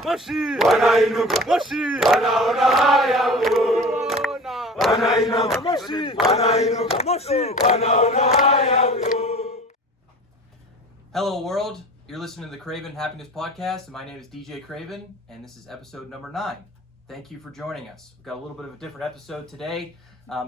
Moshi wanainuka, Moshi wanaona haya, wanainuka, Moshi wanainuka, Moshi wanaona haya. Hello world, you're listening to the Craven Happiness Podcast, and my name is DJ Craven, and this is episode number 9. Thank you for joining us. We've got a little bit of a different episode today,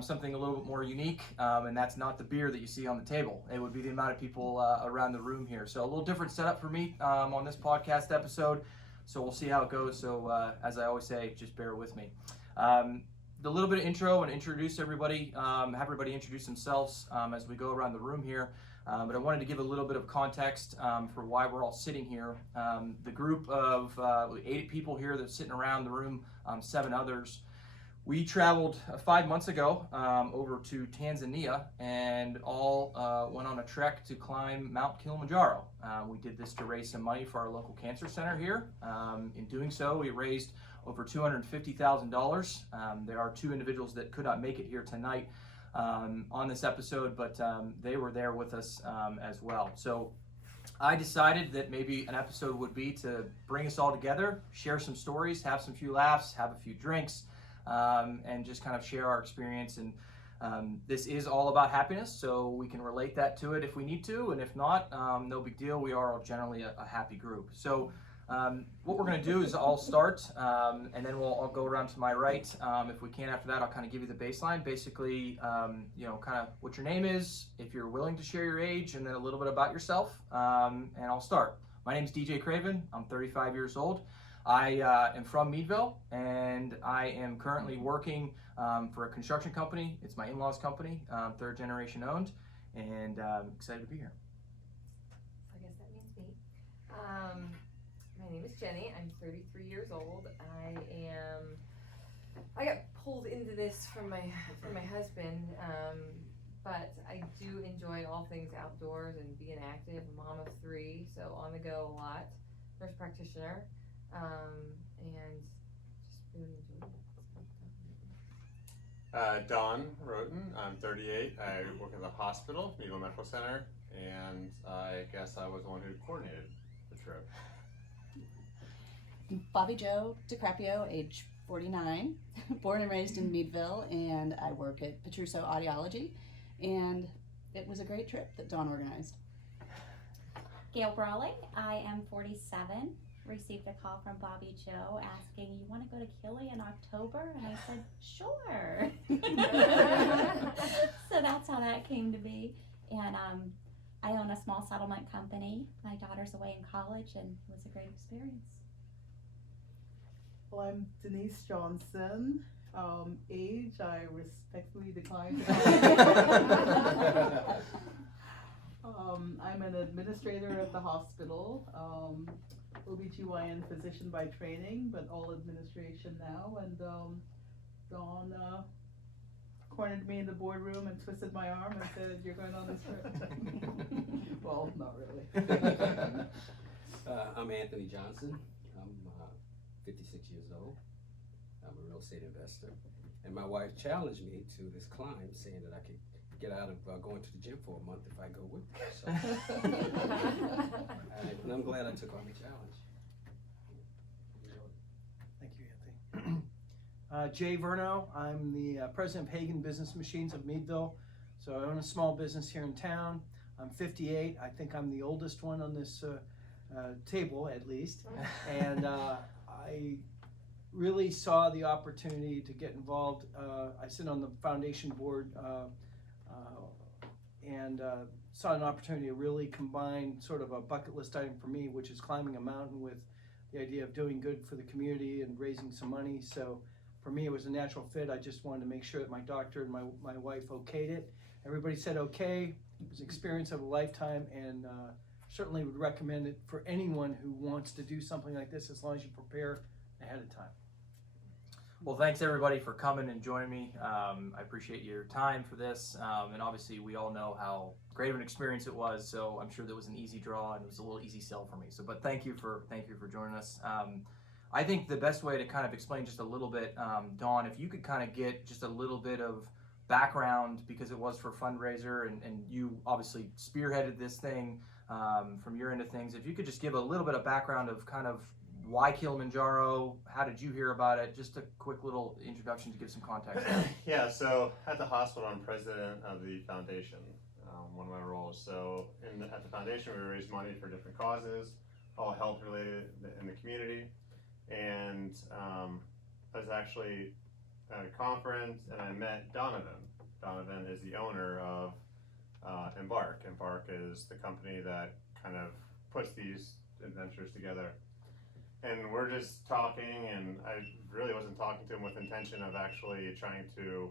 something a little bit more unique, and that's not the beer that you see on the table. It would be the amount of people around the room here. So a little different setup for me on this podcast episode, so we'll see how it goes. So as I always say, just bear with me. The little bit of intro and introduce everybody, have everybody introduce themselves as we go around the room here. But I wanted to give a little bit of context for why we're all sitting here. The group of 8 people here that's sitting around the room, 7 others, we traveled 5 months ago over to Tanzania and all went on a trek to climb Mt Kilimanjaro. We did this to raise some money for our local cancer center here. In doing so, we raised over $250,000. There are 2 individuals that could not make it here tonight on this episode, but they were there with us as well. So I decided that maybe an episode would be to bring us all together, share some stories, have some few laughs, have a few drinks, and just kind of share our experience. And this is all about happiness, so we can relate that to it if we need to, and if not, no big deal. We are all generally a happy group. So what we're going to do is I'll start, and then I'll go around to my right. If we can, after that, I'll kind of give you the baseline. Basically, kind of what your name is, if you're willing to share your age, and then a little bit about yourself. And I'll start. My name is DJ Craven. I'm 35 years old. I am from Meadville, and I am currently working for a construction company. It's my in-laws company, 3rd generation owned, and excited to be here. I guess that means me. My name is Jenny. I'm 33 years old. I got pulled into this from my husband, but I do enjoy all things outdoors and being active. A mom of 3, so on the go a lot. Nurse practitioner, and just really enjoy it. Don Roten. I'm 38. I work at the hospital, Meadville Medical Center, and I guess I was the one who coordinated the trip. Bobby Joe DiCrapio, age 49, born and raised in Meadville, and I work at Petruso Audiology, and it was a great trip that Dawn organized. Gail Brawley, I am 47, received a call from Bobby Joe asking, you want to go to Kili in October? And I said, sure. So that's how that came to be. And I own a small settlement company. My daughter's away in college, and it was a great experience. Well, I'm Denise Johnson. Age, I respectfully decline to I'm an administrator at the hospital, OBGYN physician by training, but all administration now. And Dawn cornered me in the boardroom and twisted my arm and said, you're going on this trip. Well, not really. I'm Anthony Johnson. I'm 56 years old. I'm a real estate investor. And my wife challenged me to this climb, saying that I could get out of going to the gym for a month if I go with her. So, and I'm glad I took on the challenge. Thank you, Anthony. Jay Verno. I'm the president of Hagen Business Machines of Meadville. So I own a small business here in town. I'm 58. I think I'm the oldest one on this table, at least. And I really saw the opportunity to get involved. I sit on the foundation board and saw an opportunity to really combine sort of a bucket list item for me, which is climbing a mountain, with the idea of doing good for the community and raising some money. So for me, it was a natural fit. I just wanted to make sure that my doctor and my wife okayed it. Everybody said okay. It was an experience of a lifetime, and certainly would recommend it for anyone who wants to do something like this, as long as you prepare ahead of time. Well, thanks everybody for coming and joining me. I appreciate your time for this, and obviously we all know how great of an experience it was. So I'm sure that was an easy draw and it was a little easy sell for me. So, but thank you for joining us. I think the best way to kind of explain just a little bit, Dawn, if you could kind of get just a little bit of background, because it was for a fundraiser, and you obviously spearheaded this thing from your end of things. If you could just give a little bit of background of kind of why Kilimanjaro? How did you hear about it? Just a quick little introduction to give some context. Yeah, so at the hospital, I'm president of the foundation, one of my roles. So at the foundation, we raise money for different causes, all health related in the community. And I was actually at a conference and I met Donovan. Donovan is the owner of Embark. Embark is the company that kind of puts these adventures together. And we're just talking, and I really wasn't talking to him with intention of actually trying to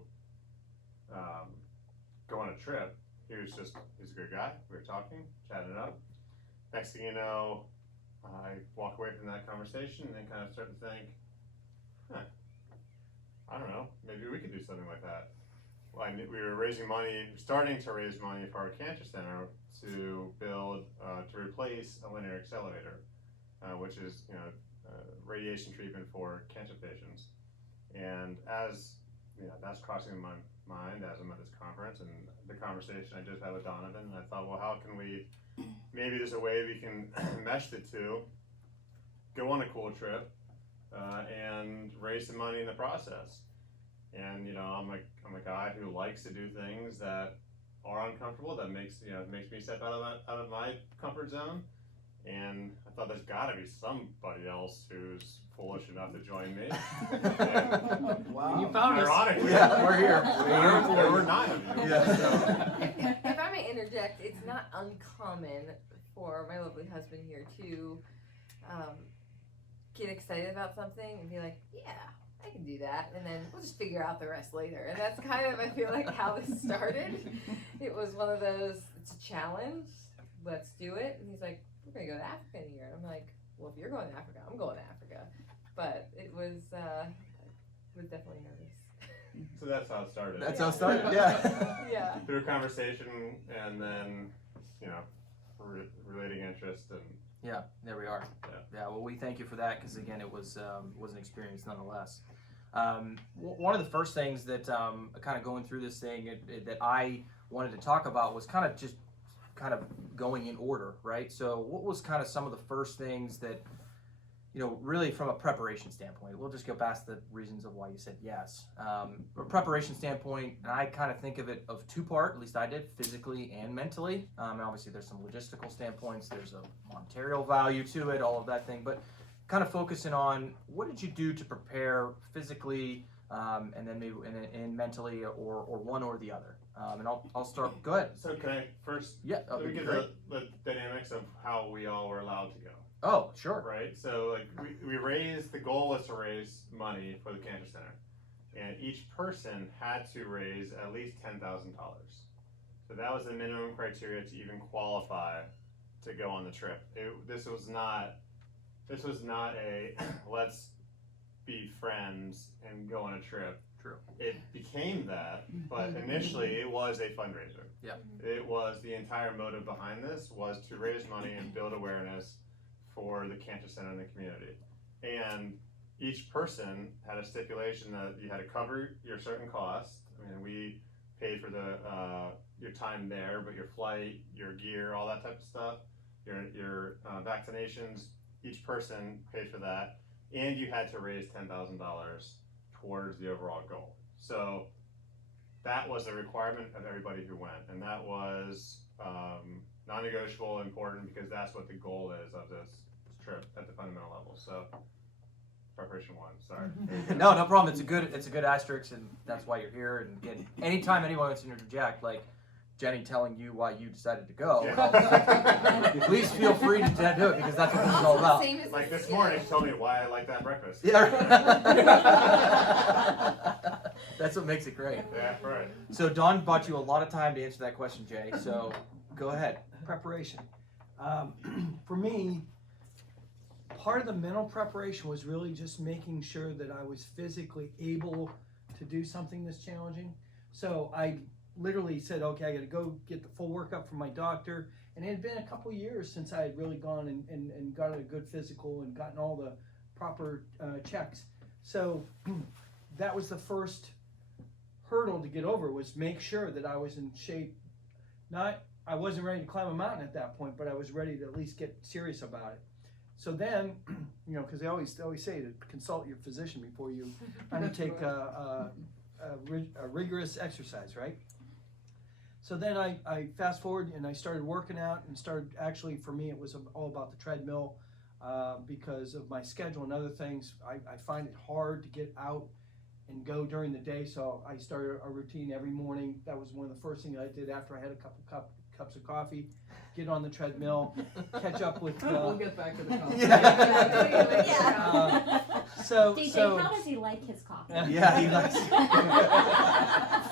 go on a trip. He's a good guy. We were talking, chatting it up. Next thing you know, I walk away from that conversation and then kind of start to think, I don't know, maybe we could do something like that. Well, we were raising money, starting to raise money for our cancer center to build, to replace a linear accelerator, which is, radiation treatment for cancer patients. And as, that's crossing my mind as I'm at this conference and the conversation I just had with Donovan, and I thought, well, how can maybe there's a way we can mesh the two, go on a cool trip, and raise some money in the process. And I'm a guy who likes to do things that are uncomfortable, that makes me step out of my comfort zone. And I thought there's got to be somebody else who's foolish enough to join me. Wow. You found us. Ironically, Yeah, we're here. There were 9 of you. Yeah. So. If I may interject, it's not uncommon for my lovely husband here to get excited about something and be like, yeah, I can do that, and then we'll just figure out the rest later. And that's kind of, I feel like, how this started. It was one of those, it's a challenge, let's do it. And he's like, we're gonna go to Africa in a year. And I'm like, well, if you're going to Africa, I'm going to Africa. But it was, I was definitely nervous. So that's how it started. That's how it started, yeah. Yeah. Through a conversation, and then, relating interest, and Yeah, there we are. Yeah. Well, we thank you for that, because again, it was an experience nonetheless. One of the first things that kind of going through this thing that I wanted to talk about was kind of going in order, right? So what was kind of some of the first things that, really from a preparation standpoint, we'll just go past the reasons of why you said yes. From a preparation standpoint, I kind of think of it of 2-part, at least I did, physically and mentally. And obviously there's some logistical standpoints, there's a monetary value to it, all of that thing, but kind of focusing on what did you do to prepare physically, and then maybe and mentally, or one or the other. And I'll start. Go ahead. So can I first? Yeah. Let me get the dynamics of how we all were allowed to go. Oh, sure. Right. So we raised. The goal was to raise money for the cancer center, and each person had to raise at least $10,000. So that was the minimum criteria to even qualify to go on the trip. This was not a let's be friends and go on a trip. True. It became that, but initially it was a fundraiser. Yeah. It was the entire motive behind this was to raise money and build awareness for the cancer center in the community. And each person had a stipulation that you had to cover your certain costs. I mean, we paid for your time there, but your flight, your gear, all that type of stuff, your vaccinations, each person paid for that, and you had to raise $10,000 towards the overall goal. So that was a requirement of everybody who went, and that was non-negotiable, important, because that's what the goal is of this trip at the fundamental level. So preparation 1, sorry. No problem. It's a good asterisk, and that's why you're here. And again, anytime anyone wants to interject, like Jenny telling you why you decided to go, please feel free to do it, because that's what this is all about. Like this morning, she told me why I like that breakfast. Yeah. That's what makes it great. Yeah, right. So Don bought you a lot of time to answer that question, Jay. So go ahead. Preparation. For me, part of the mental preparation was really just making sure that I was physically able to do something this challenging. So I literally said, okay, I got to go get the full workup from my doctor. And it had been a couple years since I had really gone and gotten a good physical and gotten all the proper checks. So that was the first hurdle to get over, was make sure that I was in shape. I wasn't ready to climb a mountain at that point, but I was ready to at least get serious about it. So then, you know, because they always say to consult your physician before you undertake a rigorous exercise, right? So then I fast forward and I started working out and started, actually for me it was all about the treadmill because of my schedule and other things. I find it hard to get out and go during the day, so I started a routine every morning. That was one of the first things I did after I had a couple cups of coffee. Get on the treadmill, catch up with. We'll get back to the coffee. DJ, how does he like his coffee? Yeah, he likes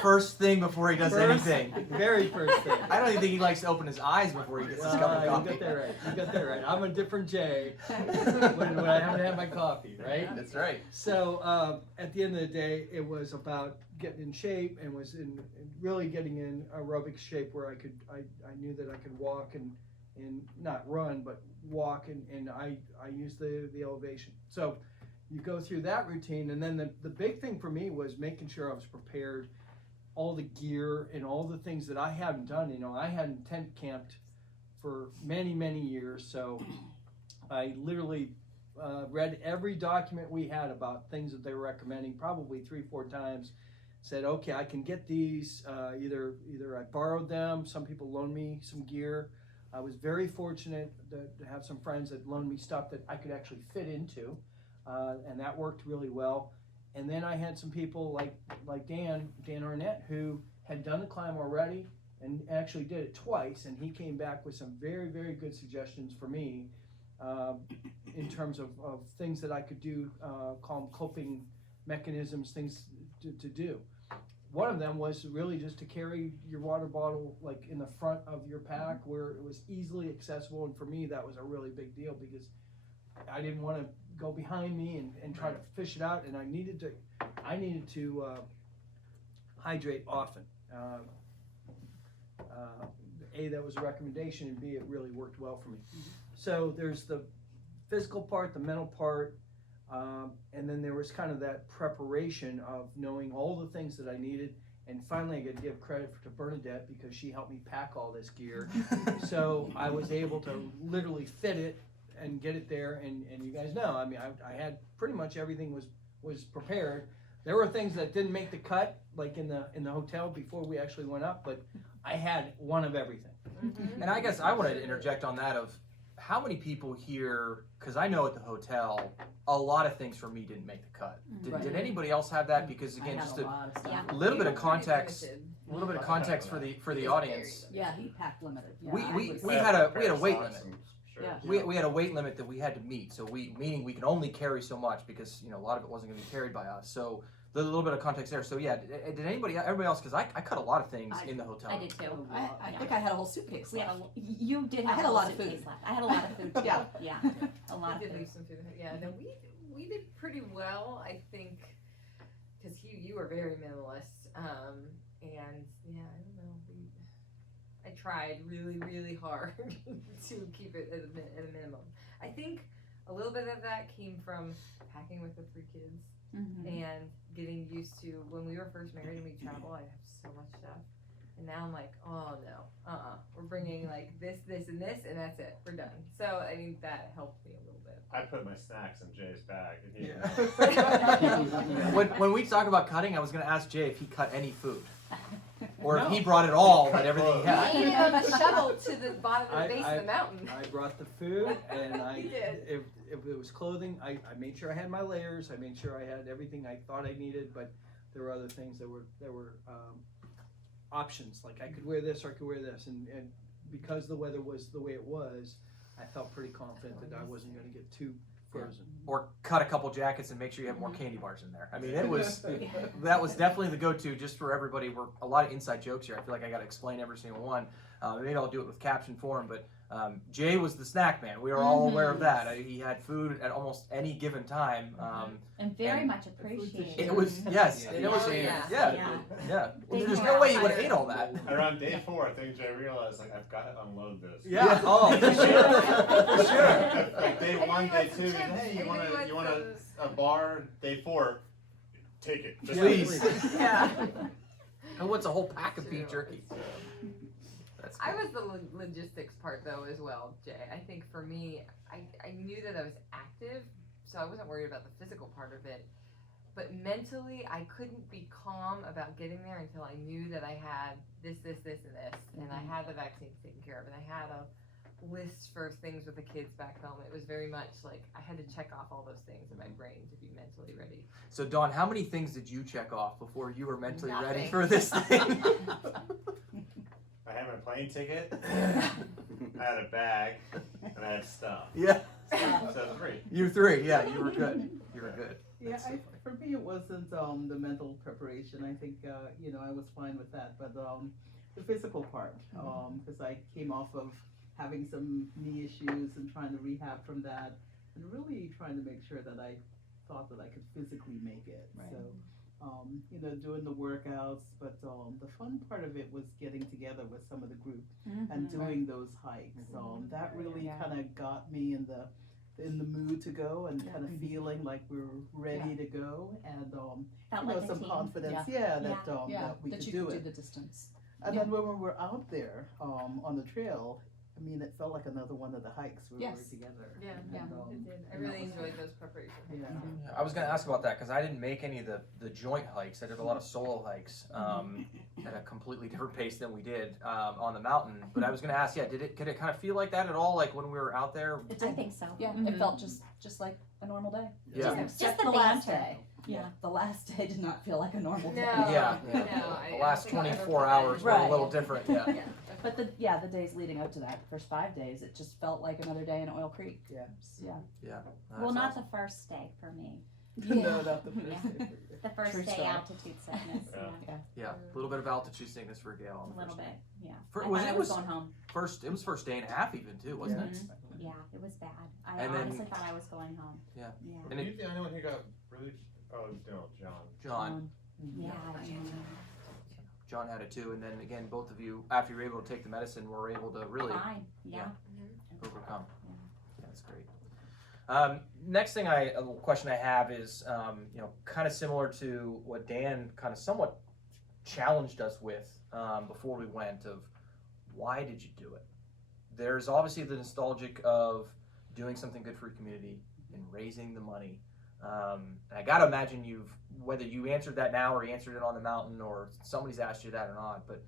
first thing before he does anything. Very first thing. I don't even think he likes to open his eyes before he gets his cup of coffee. You got that right. You got that right. I'm a different Jay when I haven't had my coffee, right? That's right. So at the end of the day, it was about getting in shape and was really getting in aerobic shape where I knew that I could walk and not run, but walk and I used the elevation. So you go through that routine, and then the big thing for me was making sure I was prepared, all the gear and all the things that I hadn't done. You know, I hadn't tent camped for many, many years, so I literally read every document we had about things that they were recommending, probably 3-4 times. Said, okay, I can get these. Either I borrowed them. Some people loaned me some gear. I was very fortunate to have some friends that loaned me stuff that I could actually fit into, and that worked really well. And then I had some people like Dan Arnett, who had done the climb already and actually did it twice, and he came back with some very, very good suggestions for me in terms of things that I could do, call them coping mechanisms, things to do. One of them was really just to carry your water bottle like in the front of your pack where it was easily accessible, and for me that was a really big deal because I didn't want to go behind me and try to fish it out, and I needed to hydrate often. A, that was a recommendation, and B, it really worked well for me. So there's the physical part, the mental part, and then there was kind of that preparation of knowing all the things that I needed. And finally, I got to give credit to Bernadette because she helped me pack all this gear. So I was able to literally fit it and get it there. And you guys know, I mean, I had pretty much everything was prepared. There were things that didn't make the cut, like in the hotel before we actually went up, but I had one of everything. And I guess I wanted to interject on that of how many people here, because I know at the hotel, a lot of things for me didn't make the cut. Did anybody else have that? Because again, just a little bit of context, for the audience. Yeah, he packed limited. Yeah, we had a weight limit. Yeah. We had a weight limit that we had to meet. So meaning we can only carry so much because a lot of it wasn't going to be carried by us. So a little bit of context there. So yeah, did everybody else? Because I cut a lot of things in the hotel. I did too. I think I had a whole suitcase. You did have a lot of food left. I had a lot of food too. Yeah, a lot of did food. leave some food. Yeah, no, we did pretty well, I think, because you were very minimalist, and yeah, I don't know. I tried really, really hard to keep it at a minimum. I think a little bit of that came from packing with the 3 kids. And getting used to when we were first married and we travel, I have so much stuff, and now I'm like, oh no, we're bringing like this, and this, and that's it, we're done. So I mean that helped me a little bit. I put my snacks in Jay's bag, and he when we talk about cutting, I was going to ask Jay if he cut any food, or if he brought it all, but everything he had. I even on a shovel to the bottom of the base of the mountain. I brought the food, and You did. if it was clothing, I made sure I had my layers. I made sure I had everything I thought I needed, but there were other things that were options. Like I could wear this or I could wear this, and because the weather was the way it was, I felt pretty confident that I wasn't going to get too frozen. Or cut a couple jackets and make sure you have more candy bars in there. I mean, that was definitely the go-to just for everybody. We're a lot of inside jokes here. I feel like I got to explain every single one. Maybe I'll do it with caption form, but Jay was the snack man. We were all aware of that. He had food at almost any given time. And very much appreciated. It was, yes. Yeah. It was, Yeah. Well, there's no way you would have ate all that. Around day 4, I think Jay realized like I've got to unload this. Yeah. Oh, for sure. For sure. Like day 1, day 2, and, hey, you want a bar? Day 4, take it. Just Please. Yeah. And what's a whole pack of beef jerky? That's I cool. was the logistics part though as well, Jay. I think for me, I knew that I was active, so I wasn't worried about the physical part of it. But mentally, I couldn't be calm about getting there until I knew that I had this, and this, and I had the vaccines taken care of, and I had a list for things with the kids back home. It was very much like I had to check off all those things in my brain to be mentally ready. So Dawn, how many things did you check off before you were mentally ready Nothing. for this thing? I had my plane ticket, I had a bag, and I had stuff. Yeah. So 3. You 3, yeah, you were good. You were good. Yeah, That's so funny. for me, it wasn't the mental preparation. I think I was fine with that, but the physical part, because I came off of having some knee issues and trying to rehab from that, and really trying to make sure that I thought that I could physically make it. Right. So, doing the workouts, but the fun part of it was getting together with some of the group and doing those hikes. That really Yeah. kind of got me in the mood to go and kind of feeling like we were ready to go, and Felt like a some team. confidence, Yeah. that we that could you do could it. do the distance. And then when we were out there on the trail, I mean, it felt like another one of the hikes we Yes. were together. Yeah, Yeah. And, it did. I and really that was- enjoyed those preparation hikes. Yeah. I was going to ask about that because I didn't make any of the joint hikes. I did a lot of solo hikes at a completely different pace than we did on the mountain. But I was going to ask, could it kind of feel like that at all? Like when we were out there? It I did. think so. Yeah, it felt just like a normal day. Yeah. Except the the last banter. day. Yeah. The last day did not feel like a normal day. No. Yeah. No, The I last don't think I've ever 24 put that hours in. were a Right. little different. Yeah. Yeah. But the days leading up to that, first 5 days, it just felt like another day in Oil Creek. Yeah. Yeah. Well, That's not awesome. the first day for me. No, not the first Yeah. day. The first True day story. altitude sickness. Yeah. Yeah, a little bit of altitude sickness for Gail. On A the little first bit. day. Yeah. For- I was thought it I was was- going home. It was first day and a half even too, wasn't it? Yeah, it was bad. I And then- honestly thought I was going home. Yeah. Yeah. And Are it- you the only one who got really? Oh no, John. John. Yeah. John had it too, and then again, both of you, after you were able to take the medicine, were able to really Fine. Yeah. overcome. That's great. Next thing a question I have is, kind of similar to what Dan kind of somewhat challenged us with before we went of why did you do it? There's obviously the nostalgic of doing something good for your community and raising the money. And I gotta imagine whether you answered that now or you answered it on the mountain or somebody's asked you that or not, but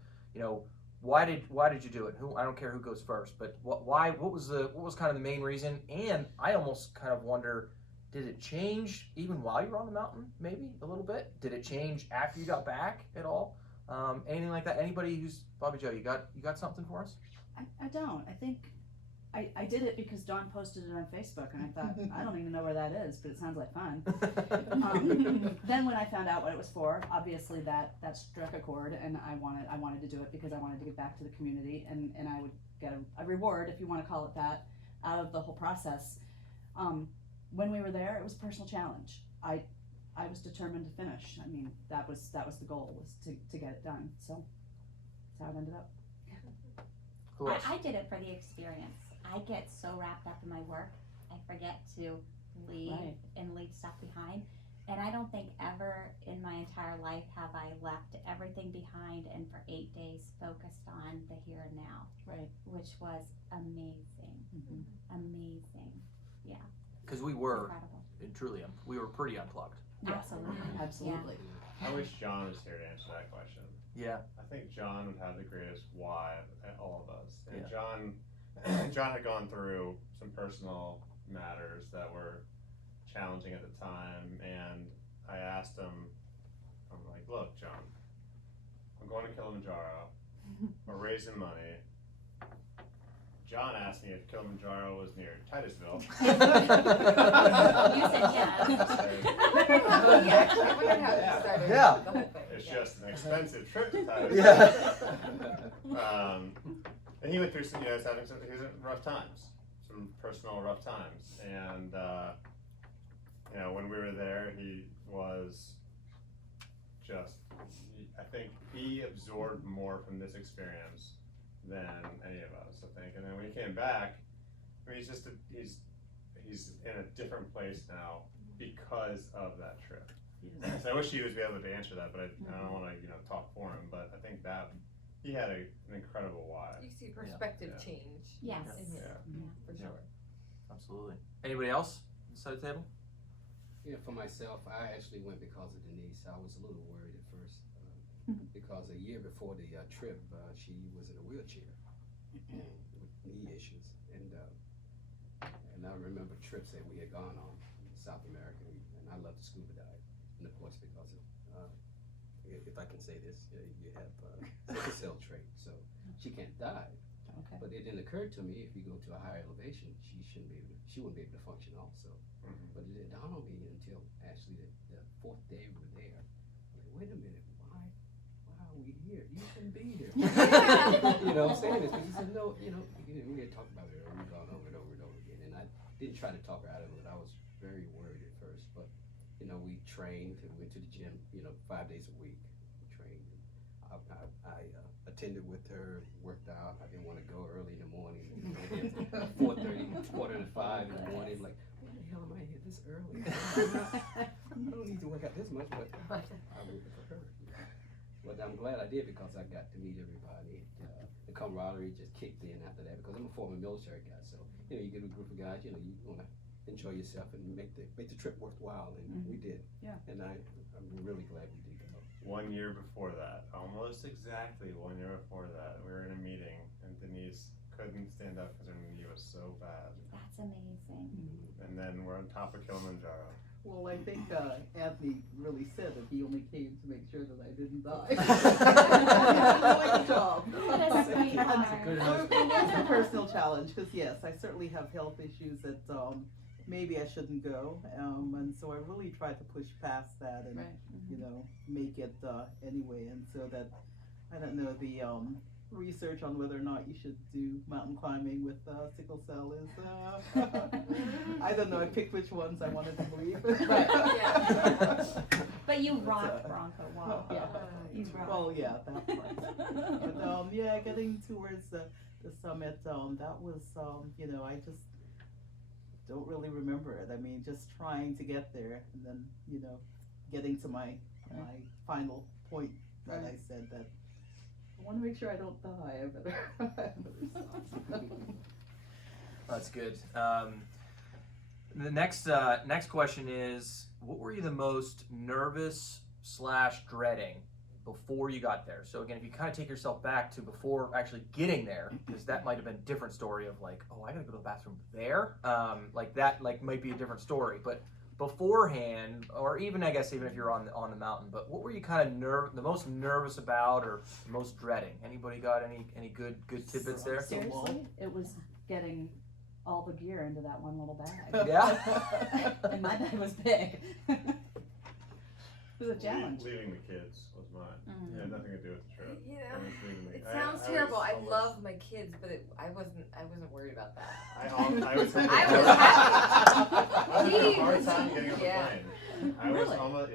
why did you do it? I don't care who goes first, but what was kind of the main reason? And I almost kind of wonder, did it change even while you were on the mountain? Maybe a little bit. Did it change after you got back at all? Anything like that? Anybody who's Bobby Joe? You got something for us? I don't. I think I did it because Dawn posted it on Facebook, and I thought, I don't even know where that is, but it sounds like fun. Then when I found out what it was for, obviously that struck a chord, and I wanted to do it because I wanted to give back to the community, and I would get a reward, if you want to call it that, out of the whole process. When we were there, it was a personal challenge. I was determined to finish. I mean, that was the goal, was to get it done. So that's how it ended up. Who else? I did it for the experience. I get so wrapped up in my work, I forget to leave Right. and leave stuff behind. And I don't think ever in my entire life have I left everything behind and for 8 days focused on the here and now. Right. Which was amazing. Mm-hmm. Amazing. Because we were Incredible. we were pretty unplugged. Yeah. Absolutely. Absolutely. I wish John was here to answer that question. Yeah. I think John would have the greatest why of all of us. And Yeah. John had gone through some personal matters that were challenging at the time, and I asked him, I'm like, look, John, I'm going to Kilimanjaro, we're raising money. John asked me if Kilimanjaro was near Titusville. You said yes. Well, yeah, actually, I wondered how you started Yeah. the whole thing. It's Yeah. just an expensive trip to Titusville. Yeah. And he went through some, he was having some rough times, some personal rough times. And, when we were there, he was just, I think he absorbed more from this experience than any of us, I think. And then when he came back, I mean, he's in a different place now because of that trip. So I wish he was able to answer that, but I don't want to, talk for him. But I think that he had an incredible why. You see perspective Yeah. change. Yes. In him, Yeah. for sure. Absolutely. Anybody else on the side of the table? Yeah, for myself, I actually went because of Denise. I was a little worried at first because a year before the trip, she was in a wheelchair with knee issues, and I remember trips that we had gone on in South America, and I love to scuba dive, and of course because of if I can say this, you have sickle cell trait, so she can't dive. Okay. But it didn't occur to me if you go to a higher elevation, she wouldn't be able to function also. But it didn't dawn on me until actually the fourth day we were there. Like, wait a minute, why are we here? You shouldn't be here. You know what I'm saying? It's because he said, no, we had talked about it earlier, we've gone over it over and over again. And I didn't try to talk her out of it. I was very worried at first. But, we trained and went to the gym, 5 days a week. We trained. I attended with her, worked out. I didn't want to go early in the morning. 4:30, 4:45 in the morning. Like, why the hell am I here this early? I don't need to work out this much, but I worked for her. But I'm glad I did because I got to meet everybody. The camaraderie just kicked in after that because I'm a former military guy. So, you get a group of guys, you want to enjoy yourself and make the trip worthwhile, and we did. Yeah. And I'm really glad we did go. 1 year before that, almost exactly 1 year before that, we were in a meeting and Denise couldn't stand up because her knee was so bad. That's amazing. And then we're on top of Kilimanjaro. Well, I think Anthony really said that he only came to make sure that I didn't die. Like a job. What a sweetheart. Good So husband. it was a personal challenge because yes, I certainly have health issues that maybe I shouldn't go, and so I really tried to push past that and make it anyway, and so that I don't know the research on whether or not you should do mountain climbing with sickle cell is I don't know. I picked which ones I wanted to believe. Right. Yeah. But you rocked Bronco Wall. Yeah. You rocked. Well, yeah, that part. But yeah, getting towards the summit, that was I just don't really remember it. I mean, just trying to get there, and then getting to my final point that I said that I want to make sure I don't die. I better stop. That's good. The next question is, what were you the most nervous / dreading before you got there? So again, if you kind of take yourself back to before actually getting there, because that might have been a different story of like, oh, I gotta go to the bathroom there. That might be a different story. But beforehand, or even I guess even if you're on the mountain, but what were you kind of the most nervous about or most dreading? Anybody got any good tidbits there? Seriously, it was getting all the gear into that one little bag. Yeah. And my bag was big. It was a challenge. Leaving the kids was mine. It had nothing to do with the trip. It sounds terrible. I love my kids, but I wasn't worried about that. I was having I was a hard time getting on the plane. I was Really? almost,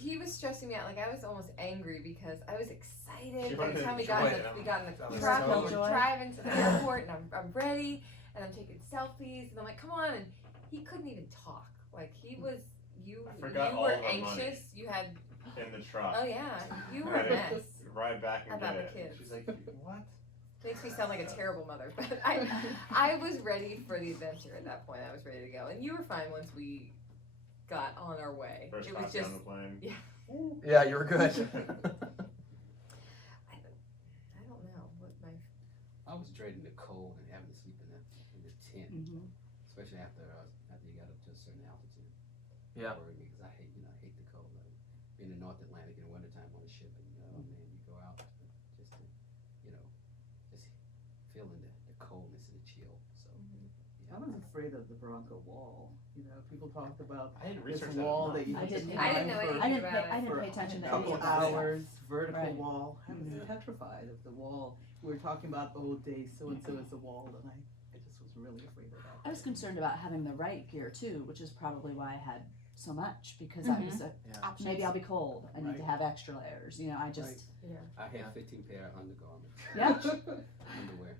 He was stressing me out. Like I was almost angry because I was excited. She By the wanted time we to got in enjoy the, it. we got in That the was truck so and we're driving to the airport, and I'm ready, and I'm taking selfies, and I'm like, come on, and he couldn't even talk. Like he was. You forgot all were of our anxious. money. You had. in the truck. Oh yeah, you were Right. a mess. Ride back and About get the it. kids. She's like, what? Makes me sound like a terrible mother, but I was ready for the adventure at that point. I was ready to go, and you were fine once we got on our way. First it was coffee just on the plane. Yeah, you were good. I don't know what my. I was dreading the cold and having to sleep in the tent, especially after you got up to a certain altitude. Yeah. Worried me because I hate the cold. Being in North Atlantic in the wintertime on a ship, and man, you go out just feeling the coldness and the chill. So I was afraid of the Bronco Wall. People talked about I didn't this research that. wall that you I had to didn't I didn't climb know for anything I didn't about pay, I it. didn't pay attention to a any couple of that stuff. hours, vertical Right. wall. I was Yeah. petrified of the wall. We were talking about, oh, day so-and-so is the wall, and I just was really afraid of that. I was concerned about having the right gear too, which is probably why I had so much, because I was maybe I'll be cold. I need to Right. have extra layers. I just I had 15 pair of undergarments, yeah. underwear.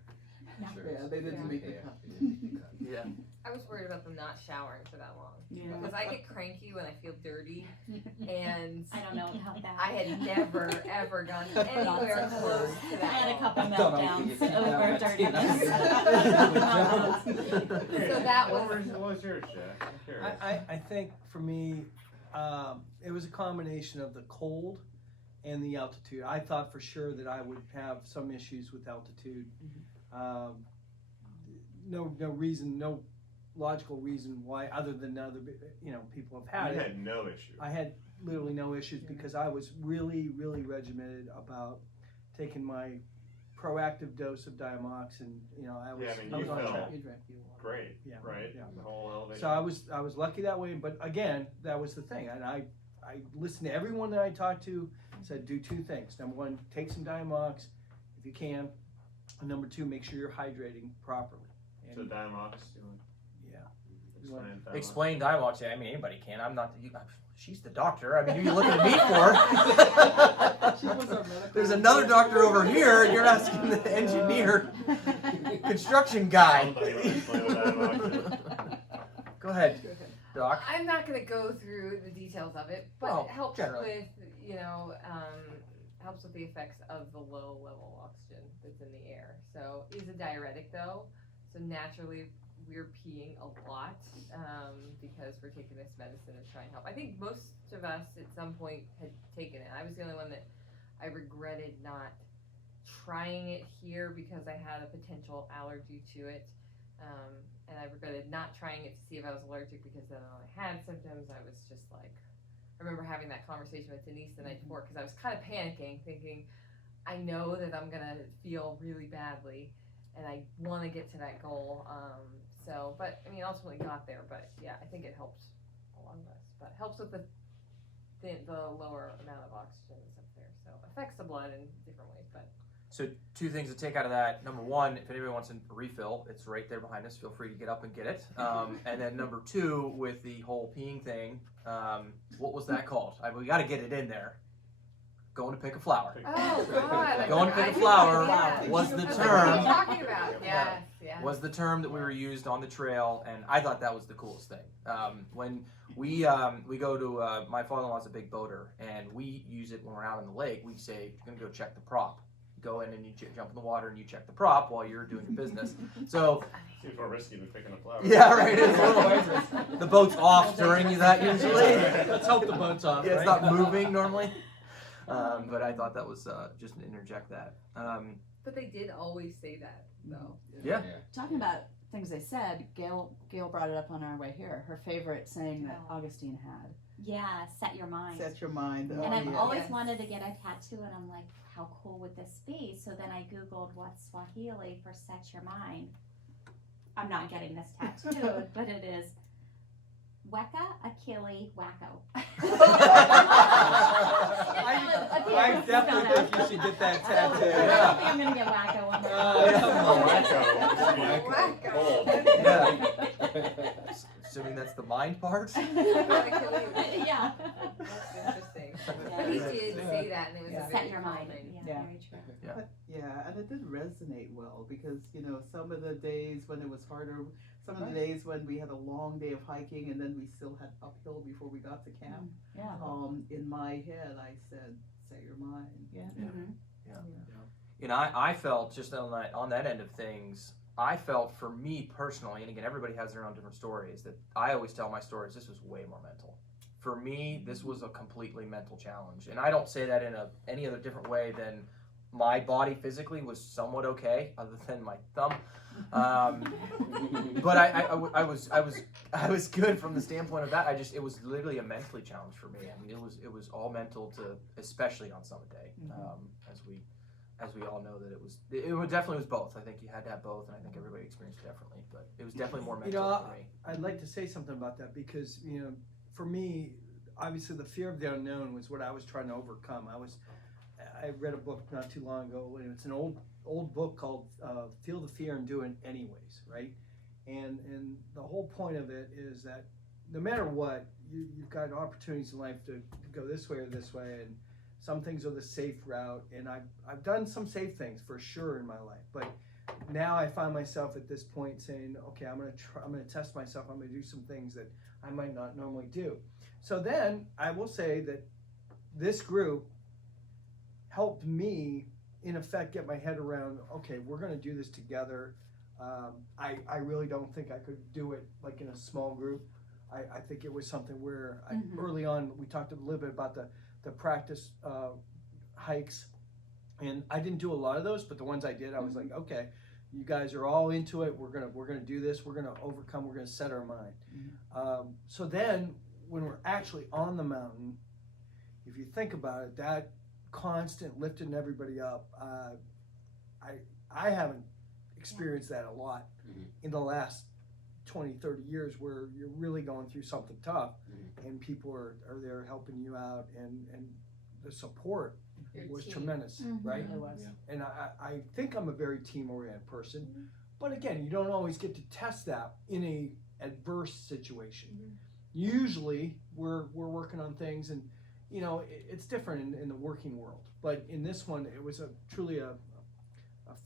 Sure. Yeah, they didn't Yeah. make the Yeah, cut. they didn't make the cut. Yeah. I was worried about them not showering for that long. Yeah. Because I get cranky when I feel dirty, and I don't know about that. I had never, ever gone anywhere close to I that had a long. couple I thought I was meltdowns gonna over get dirtiness. So that What was, was yours, Jack? I'm curious. I think for me, it was a combination of the cold and the altitude. I thought for sure that I would have some issues with altitude. No reason, no logical reason why, other than other people have had You it. had no issue. I had literally no issues because I was really, really regimented about taking my proactive dose of Diamox, and I was, Yeah, I mean, I was you on felt track. You drank your water. Great, Yeah, right? yeah. The whole elevation. So I was lucky that way, but again, that was the thing, and I listened to everyone that I talked to. Said do two things. Number one, take some Diamox if you can, and number two, make sure you're hydrating properly. So And Diamox, yeah, Explain Dialogue. I mean, anybody can. I'm not. She's the doctor. I mean, who are you looking at me for? She was our medical. There's another doctor over here, and you're asking the engineer, construction guy. Somebody wanna explain what Diamox is? Go ahead, Doc. I'm not gonna go through the details of it, but Well, it helps generally. with, helps with the effects of the low level oxygen that's in the air. So it is a diuretic though, so naturally we're peeing a lot, because we're taking this medicine to try and help. I think most of us at some point had taken it. I was the only one that I regretted not trying it here because I had a potential allergy to it. And I regretted not trying it to see if I was allergic, because then when I had symptoms, I was just like, I remember having that conversation with Denise the night before, because I was kind of panicking, thinking, I know that I'm gonna feel really badly, and I want to get to that goal. But I mean, ultimately got there. But yeah, I think it helps a lot of us. But helps with the lower amount of oxygen that's up there, so affects the blood in different ways. But So two things to take out of that. Number one, if anybody wants a refill, it's right there behind us. Feel free to get up and get it. And then number two, with the whole peeing thing, what was that called? We got to get it in there. Going to pick a flower. oh god, Going to pick a I flower yeah. was the That's what I'm term. talking about. Yes, yes. Was the term that we were used on the trail, and I thought that was the coolest thing. When we go to my father-in-law's a big boater, and we use it when we're out on the lake. We say you're gonna go check the prop. Go in and you jump in the water and you check the prop while you're doing your business. So Seems more risky than picking a flower. yeah, right. It's a little, the boat's off during that usually. let's hope the boat's off. Yeah, it's right? not moving normally. But I thought that was just to interject that. But they did always say that, though. Yeah. Talking about things they said, Gail brought it up on our way here. Her favorite saying that Augustine had. Yeah, set your mind. Set your mind. And Oh, I've yeah. always Yes. wanted to get a tattoo, and I'm like, how cool would this be? So then I Googled what's Swahili for set your mind. I'm not getting this tattooed, but it is Weka Akili Wacko. I definitely think you should get that tattoo. I think I'm gonna get Wacko on yeah. Wacko. Yeah. Assuming that's the mind part. Yeah. That's interesting. Yeah. But he did say that, and it was a Set very your mind. common. Yeah, Yeah. very true. Yeah, and it did resonate well because, some of the days when it was harder, some of the days when we had a long day of hiking and then we still had uphill before we got to camp, Yeah. in my head I said, set your mind. Yeah. You know, I felt just on that end of things, I felt for me personally, and again, everybody has their own different stories, that I always tell my stories, this was way more mental. For me, this was a completely mental challenge. And I don't say that in any other different way than my body physically was somewhat okay, other than my thumb. But I was good from the standpoint of that. It was literally a mentally challenge for me. I mean, it was all mental especially on summit day, as we all know that it definitely was both. I think you had to have both, and I think everybody experienced it differently. But it was definitely more mental for me. I'd like to say something about that because, for me, obviously the fear of the unknown was what I was trying to overcome. I read a book not too long ago, and it's an old book called Feel the Fear and Do It Anyways, right? And the whole point of it is that no matter what, you've got opportunities in life to go this way or this way, and some things are the safe route, and I've done some safe things for sure in my life, but now I find myself at this point saying, okay, I'm gonna test myself. I'm gonna do some things that I might not normally do. So then I will say that this group helped me, in effect, get my head around, okay, we're gonna do this together. I really don't think I could do it like in a small group. I think it was something where early on we talked a little bit about the practice hikes, and I didn't do a lot of those, but the ones I did, I was like, okay, you guys are all into it. We're gonna do this. We're gonna overcome. We're gonna set our mind. So then, when we're actually on the mountain, if you think about it, that constant lifting everybody up, I haven't experienced that a lot in the last 20, 30 years, where you're really going through something tough, and people are there helping you out, and the support was tremendous, right? It was. And I think I'm a very team-oriented person, but again, you don't always get to test that in a adverse situation. Usually, we're working on things, and you know, it's different in the working world. But in this one, it was truly a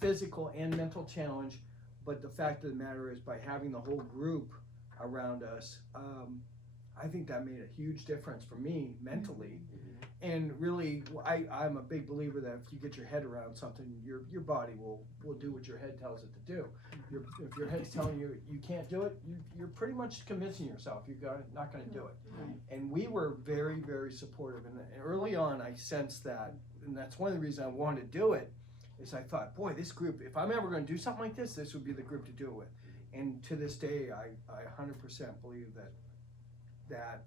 physical and mental challenge. But the fact of the matter is, by having the whole group around us, I think that made a huge difference for me mentally. And really, I'm a big believer that if you get your head around something, your body will do what your head tells it to do. If your head's telling you you can't do it, you're pretty much convincing yourself you're not going to do it. And we were very, very supportive. And early on, I sensed that, and that's one of the reasons I wanted to do it. Is I thought, boy, this group, if I'm ever going to do something like this would be the group to do it with. And to this day, I 100% believe that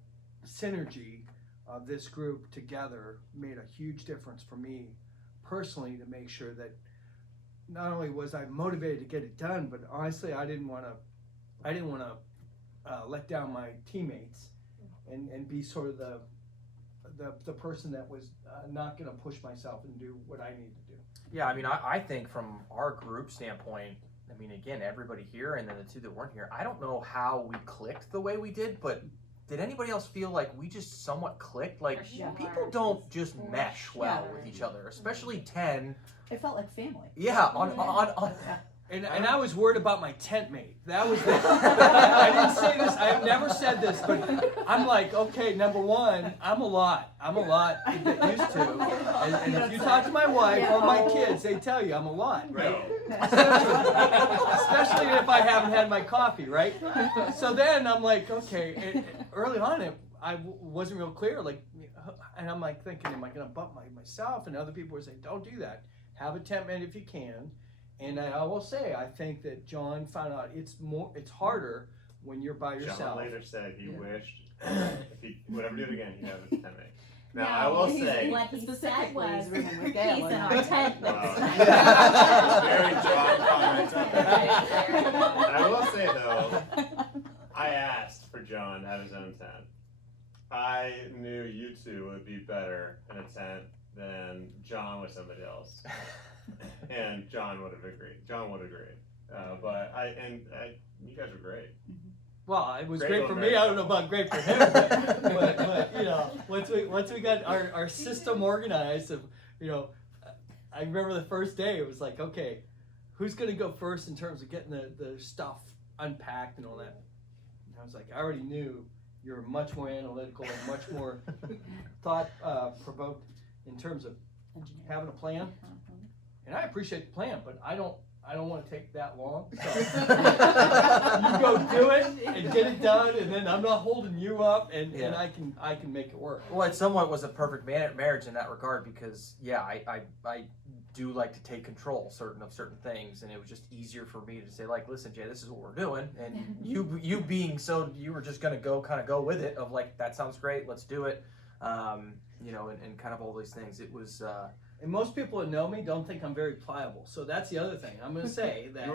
synergy of this group together made a huge difference for me personally, to make sure that not only was I motivated to get it done, but honestly, I didn't want to let down my teammates and be sort of the person that was not going to push myself and do what I needed to do. Yeah, I mean, I think from our group standpoint, I mean, again, everybody here and then the two that weren't here, I don't know how we clicked the way we did, but did anybody else feel like we just somewhat clicked? Like, people don't just mesh well with each other, especially 10. It felt like family. Yeah, on And I was worried about my tent mate. That was I didn't say this. I have never said this, but I'm like, okay, number one, I'm a lot to get used to. And if you talk to my wife or my kids, they tell you I'm a lot, right? Especially if I haven't had my coffee, right? So then I'm like, okay. Early on, I wasn't real clear, like, and I'm like thinking, am I going to bump myself? And other people were saying, don't do that. Have a tent mate if you can. And I will say, I think that John found out it's harder when you're by yourself. John later said he wished if he would ever do it again, he'd have a tent mate. Now, I will say, what he said was, he's rooming with he's in Galen. our tent next time. Very John comment. I will say though, I asked for John to have his own tent. I knew you two would be better in a tent than John with somebody else. And John would have agreed. But you guys were great. Well, it was Great great on for Mary. me. I don't know about great for him, but you know, once we got our system organized, I remember the first day. It was like, okay, who's gonna go first in terms of getting the stuff unpacked and all that? And I was like, I already knew you're much more analytical and much more thought provoked in terms of having a plan. And I appreciate the plan, but I don't want to take that long. So you go do it and get it done, and then I'm not holding you up, and I can make it work. Well, it somewhat was a perfect marriage in that regard, because I do like to take control of certain things, and it was just easier for me to say, like, listen, Jay, this is what we're doing, and you being so, you were just gonna go with it, of like, that sounds great, let's do it, and kind of all these things. It was. And most people that know me don't think I'm very pliable. So that's the other thing. I'm going to say that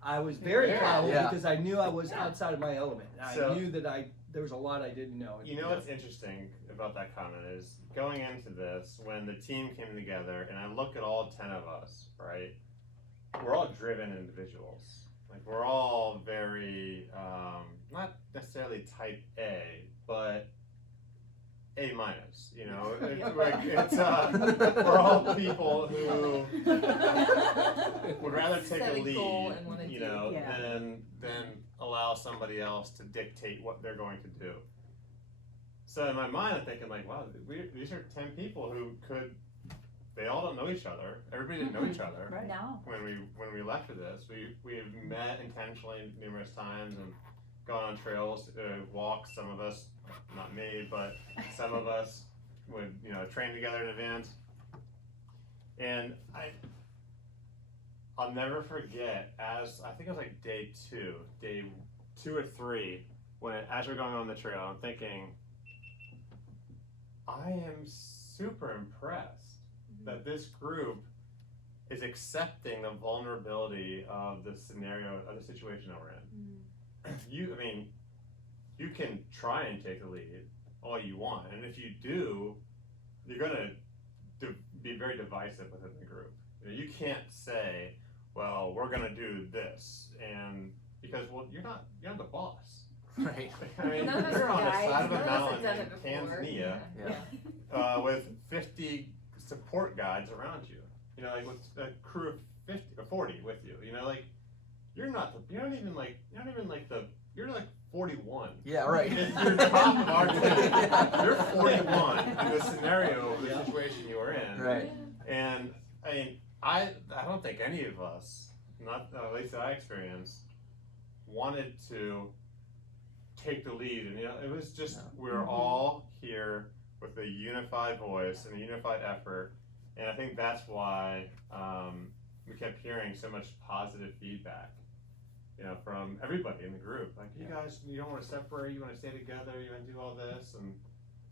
I was very pliable because I knew I was outside of my element. I knew that there was a lot I didn't know. You know what's interesting about that comment is, going into this, when the team came together, and I look at all 10 of us, right? We're all driven individuals. Like, we're all very, not necessarily type A, but A minus. You know, we're all people who would rather take Set a a goal lead, and wanna you do- know, Yeah. than allow somebody else to dictate what they're going to do. So in my mind, I'm thinking like, wow, these are 10 people who they all don't know each other. Everybody didn't know each other. Right. No. When we left for this, we have met intentionally numerous times and gone on trails, walks. Some of us, not me, but some of us would train together in advance. And I'll never forget, as I think it was like day two or three, as we're going on the trail, I'm thinking, I am super impressed that this group is accepting the vulnerability of the scenario, of the situation that we're in. You can try and take the lead all you want, and if you do, you're gonna be very divisive within the group. You can't say, well, we're gonna do this, and because you're not the boss. Right. I mean, None of us you're are on the guides. side of a None of us have mountain done in it before. Tanzania Yeah. with 50 support guides around you. Like with a crew of 50 or 40 with you. You're like 41. Yeah, right. You're top of our team. You're 41 in the scenario of the situation you were in. Right. And I don't think any of us, not at least that I experienced, wanted to take the lead. And it was just we were all here with a unified voice and a unified effort. And I think that's why we kept hearing so much positive feedback, from everybody in the group. Like, you guys, you don't want to separate, you want to stay together, you want to do all this, and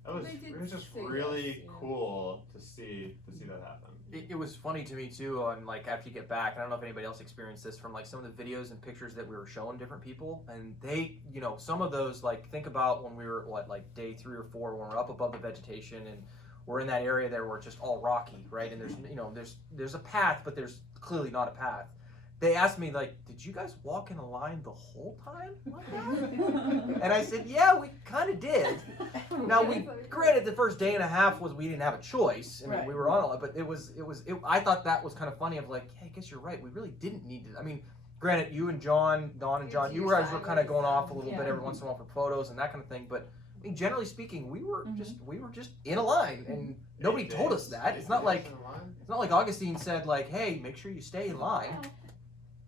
it was just really cool to see that happen. It was funny to me too, on like after you get back, I don't know if anybody else experienced this, from like some of the videos and pictures that we were showing different people, and they, some of those, like, think about when we were like day 3 or 4, when we're up above the vegetation and we're in that area there where it's just all rocky, right? And there's a path, but there's clearly not a path. They asked me, like, did you guys walk in a line the whole time like that? And I said, yeah, we kind of did. Now, granted, the first day and a half we didn't have a choice. I mean, we were on a lot, but I thought that was kind of funny, of like, hey, I guess you're right. We really didn't need to. I mean, granted, you and Don and John, you guys were kind of going off a little bit every once in a while for photos and that kind of thing, but I mean, generally speaking, we were just in a line, and nobody told us that. It's not like Augustine said, like, hey, make sure you stay in line.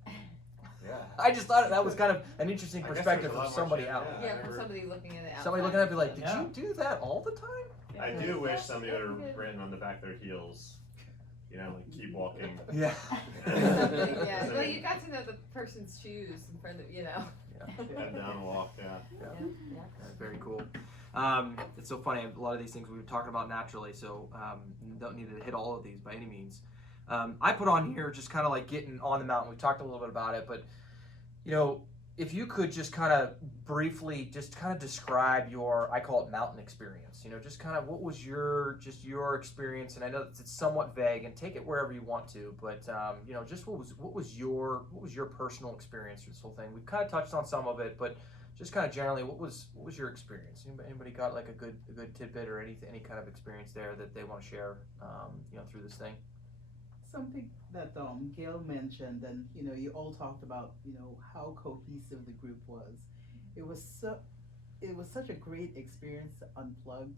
Yeah. I just thought that was kind of an interesting perspective from somebody out. Yeah, from somebody looking at it outside. Somebody looking at it, be like, did you do that all the time? I do wish somebody would have written on the back of their heels, like, keep walking. Yeah. Yeah. Well, you got to know the person's shoes in front of, Head down and walk, Yeah. Very cool. It's so funny. A lot of these things we were talking about naturally, so don't need to hit all of these by any means. I put on here just kind of like getting on the mountain. We talked a little bit about it, but if you could just kind of briefly just kind of describe your, I call it mountain experience. Just kind of what was your experience, and I know that it's somewhat vague, and take it wherever you want to, but just what was your personal experience through this whole thing? We've kind of touched on some of it, but just kind of generally, what was your experience? Anybody got like a good tidbit or any kind of experience there that they want to share, through this thing? Something that Gail mentioned, and you all talked about how cohesive the group was. It was such a great experience to unplug,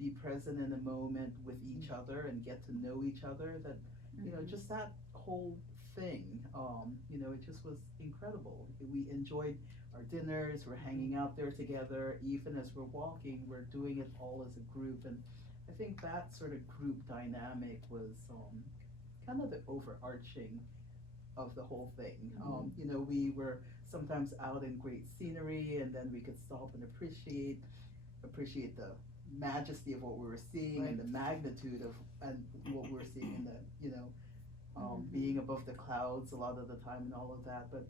be present in the moment with each other, and get to know each other. That just that whole thing, it just was incredible. We enjoyed our dinners. We're hanging out there together. Even as we're walking, we're doing it all as a group, and I think that sort of group dynamic was kind of the overarching of the whole thing. We were sometimes out in great scenery, and then we could stop and appreciate the majesty of what we were seeing, and the magnitude of what we were seeing in the being above the clouds a lot of the time and all of that. But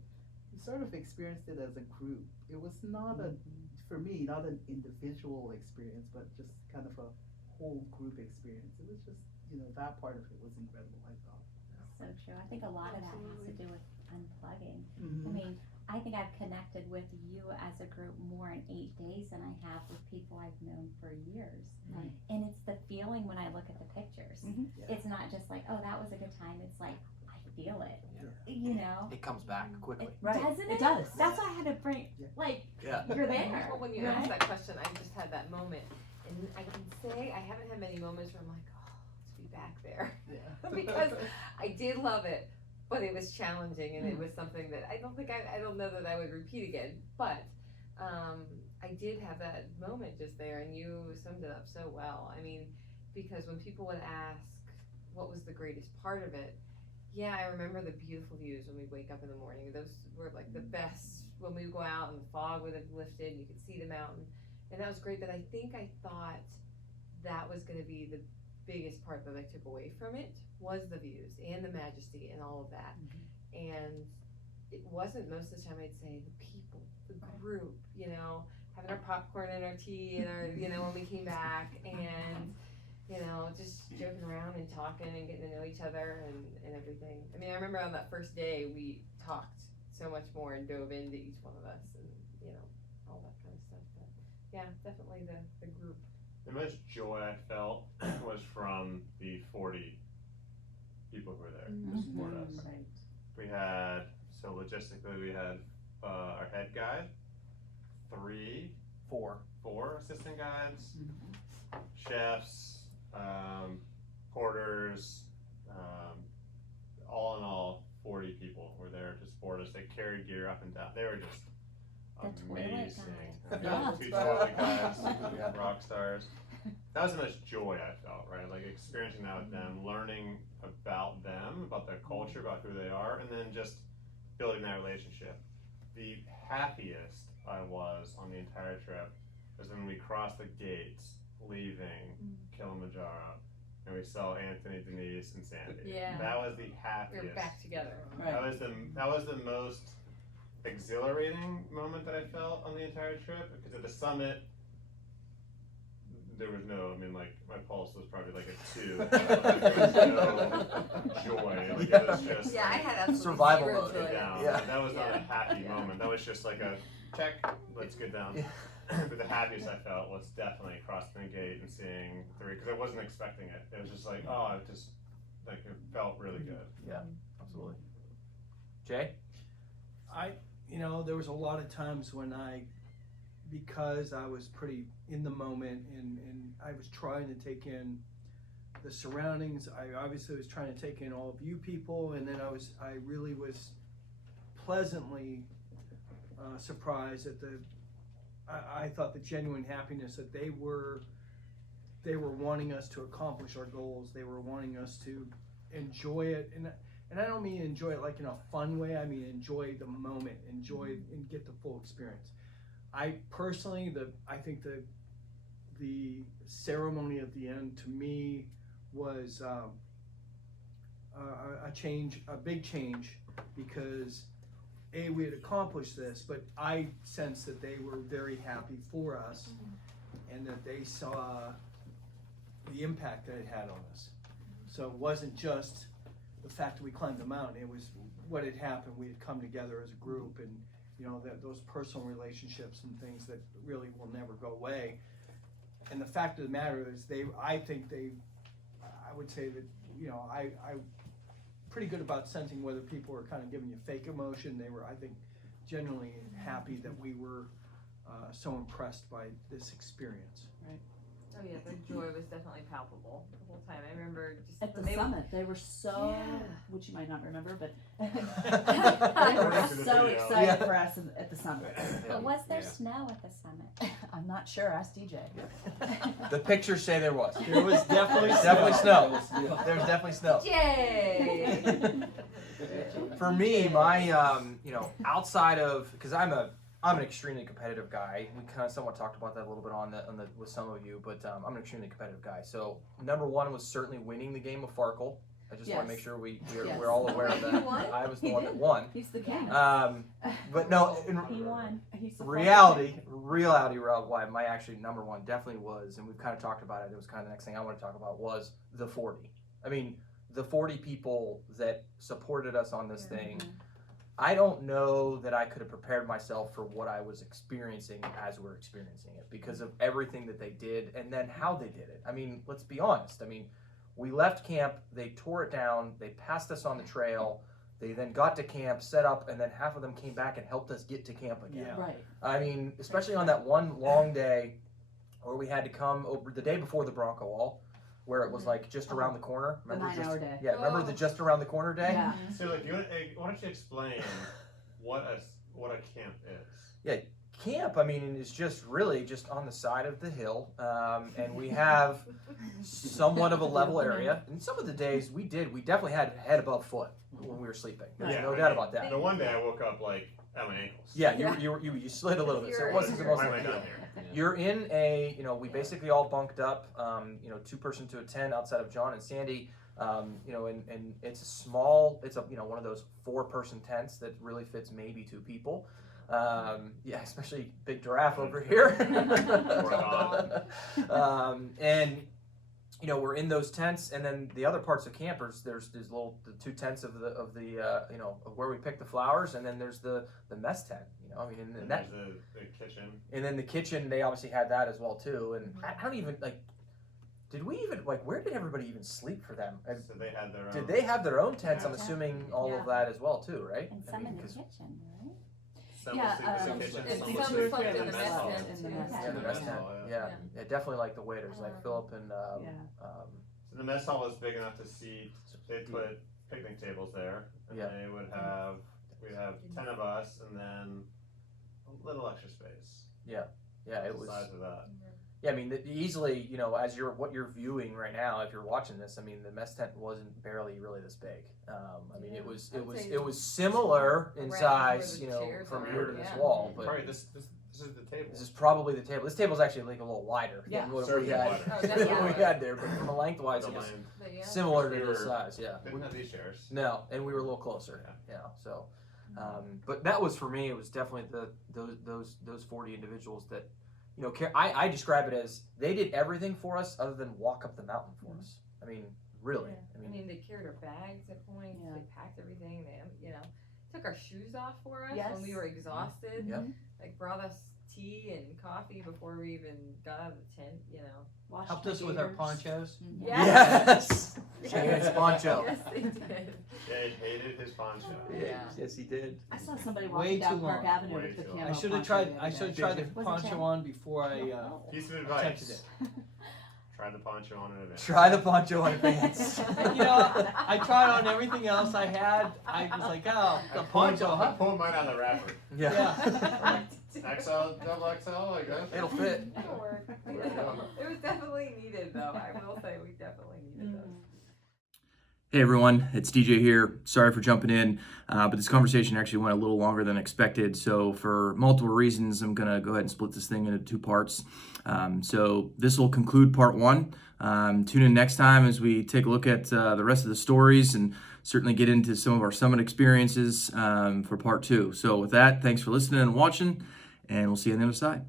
we sort of experienced it as a group. It was not for me, not an individual experience, but just kind of a whole group experience. It was just that part of it was incredible, I thought. So true. I think a lot of that has to do with unplugging. Mm-hmm. I mean, I think I've connected with you as a group more in 8 days than I have with people I've known for years. Right. It's not just like, oh, that was a good time. It's like, I feel it. Yeah. You know? It comes back quickly. Doesn't it? It does. That's why I had to bring, like, Yeah. you're there. Well, when you right? asked that question, I just had that moment, and I can say I haven't had many moments where I'm like, oh, let's be back there, because I did love it, but it was challenging, and it was something that I don't know that I would repeat again, but I did have that moment just there, and you summed it up so well. I mean, because when people would ask what was the greatest part of it, yeah, I remember the beautiful views when we wake up in the morning. Those were like the best when we go out and the fog would have lifted, you could see the mountain, and that was great. But I think I thought that was going to be the biggest part that I took away from it, was the views and the majesty and all of that. And it wasn't, most of the time I'd say, the people, the group, you know, having our popcorn and our tea and our, you know, when we came back, and, you know, just joking around and talking and getting to know each other and everything. I mean, I remember on that first day we talked so much more and dove into each one of us and, you know, all that kind of stuff. But yeah, definitely the group. The most joy I felt was from the 40 people who were there to support us. Right. We had, so logistically, we had our head guide, four assistant guides, chefs, porters, all in all, 40 people were there to support us. They carried gear up and down. They were just The toilet amazing. guide. Yeah. 2 toilet guys, rock stars. That was the most joy I felt, right? Like experiencing that with them, learning about them, about their culture, about who they are, and then just building that relationship. The happiest I was on the entire trip was when we crossed the gates leaving Kilimanjaro and we saw Anthony, Denise, and Sandy. Yeah. That was the We happiest. were back together. Right. That was the most exhilarating moment that I felt on the entire trip, because at the summit there was no, I mean, like, my pulse was probably like a 2. There was no joy. Like, it was just Yeah, I had absolutely Survival zero mode. joy. get down. Yeah. That was not Yeah. a happy moment. That was just like a check, let's get down. Yeah. But the happiest I felt was definitely crossing the gate and seeing 3, because I wasn't expecting it. It was just like, oh, it just, like, it felt really good. Yeah, absolutely. Jay? You know, there was a lot of times when because I was pretty in the moment and I was trying to take in the surroundings. I obviously was trying to take in all of you people, and then I really was pleasantly surprised at I thought the genuine happiness that they were wanting us to accomplish our goals. They were wanting us to enjoy it, and I don't mean enjoy it like in a fun way. I mean enjoy the moment, enjoy and get the full experience. I personally, I think the ceremony at the end to me was a big change, because we had accomplished this, but I sensed that they were very happy for us, and that they saw the impact that it had on us. So it wasn't just the fact that we climbed the mountain, it was what had happened. We had come together as a group, and you know, those personal relationships and things that really will never go away. And the fact of the matter is, I would say that, you know, I'm pretty good about sensing whether people were kind of giving you fake emotion. They were, I think, genuinely happy that we were so impressed by this experience. Right. Oh yeah, the joy was definitely palpable the whole time. I remember just At the they- summit, they were so, Yeah. which you might not remember, but they According were to the so video. excited Yeah. for us at the summit. But was there Yeah. snow at the summit? I'm not sure, ask DJ. The pictures say there was. There was definitely There's definitely snow. Yeah. There's definitely snow. Yay! For me, my you know, outside of, because I'm an extremely competitive guy. We kind of somewhat talked about that a little bit on the with some of you, but I'm an extremely competitive guy. So number one was certainly winning the game of Farkle. I just want to Yes. make sure we're Yes. all aware of You that. won? I was the He one did. that won. He's the king. But no, in He won. He's the reality, why my actually number one definitely was, and we've kind of talked about it. It was kind of the next thing I want to talk about was the 40. I mean, the 40 people that supported us on this thing. I don't know that I could have prepared myself for what I was experiencing as we're experiencing it, because of everything that they did and then how they did it. I mean, let's be honest. I mean, We left camp, they tore it down, they passed us on the trail, they then got to camp, set up, and then half of them came back and helped us get to camp again. Yeah. Right. I mean, especially on that one long day where we had to come over the day before the Bronco Wall, where it was like just around the corner. The 9-hour day. Yeah, remember the just around the corner day? Yeah. So, like, why don't you explain what a camp is? Camp, I mean, is just really just on the side of the hill, and we have somewhat of a level area. And some of the days we definitely had head above foot when we were sleeping. There's no doubt about that. The one day I woke up like at my ankles. Yeah, you slid a little bit, so it wasn't the most Why am I ideal. down here? You're in a, we basically all bunked up, 2-person to a tent outside of John and Sandy, and it's a small, it's a, one of those 4-person tents that really fits maybe 2 people. Especially big giraffe over here. And we're in those tents, and then the other parts of campers, there's the 2 tents of the of where we pick the flowers, and then there's the mess tent. And that, there's the kitchen. and then the kitchen, they obviously had that as well too. And I don't even did we even where did everybody even sleep for them? So they had their own. Did they have their own tents? I'm Yeah. assuming all of that as well too, right? And I some mean, in the 'cause- kitchen, right? Some Yeah, will sleep in the it's kitchen. some Some will slept sleep in in the the mess mess hall. tent. In the Yeah. mess Yeah, tent. the mess tent. Yeah, definitely like the waiters, like Philip and So the mess hall was big enough to seat. They put picnic tables there, and Yeah. they would have 10 of us, and then a little extra space. yeah, it was. The size of that. Yeah, I mean, easily, as what you're viewing right now, if you're watching this, I mean, the mess tent wasn't barely really this big. I mean, it was similar in around size, where the chairs from are, here to this yeah. wall, but Probably this is the table. this is probably the table. This table's actually like a little wider Yeah. than what we Certainly had. wider. Oh, than definitely what we wider. had there, but from a lengthwise, it was But yeah. similar to We this were- size. Yeah. Didn't have these chairs. No, and we were a little closer. So, but that was for me. It was definitely those 40 individuals that, I describe it as they did everything for us other than walk up the mountain for us. I mean, really. I mean, they carried our bags at points. Yeah. They packed everything. They, took our shoes off for us Yes. when we were exhausted. Yep. Like brought us tea and coffee before we even got out of the tent. Washed Helped my us with our gators. ponchos. Mhm. Yes. It's poncho. Yes, they did. They hated his poncho. Yeah. Yes, he did. I saw somebody Way walking down too Park long. Avenue Way with the too camo long. I should have poncho tried. the I other should have day. tried the Was it poncho Jen? on before I Piece of attempted advice. it. Try the poncho on in advance. Try the poncho in advance. I tried on everything else I had. I was like, oh, the poncho, I huh? pulled mine out of the wrapper. Yeah. XL, double XL, like that. It'll fit. It'll work. It was definitely needed, though. I will say we definitely needed those. Hey everyone, it's DJ here. Sorry for jumping in, but this conversation actually went a little longer than expected. So for multiple reasons, I'm gonna go ahead and split this thing into 2 parts. So this will conclude part 1. Tune in next time as we take a look at the rest of the stories and certainly get into some of our summit experiences for part 2. So with that, thanks for listening and watching, and we'll see you on the other side.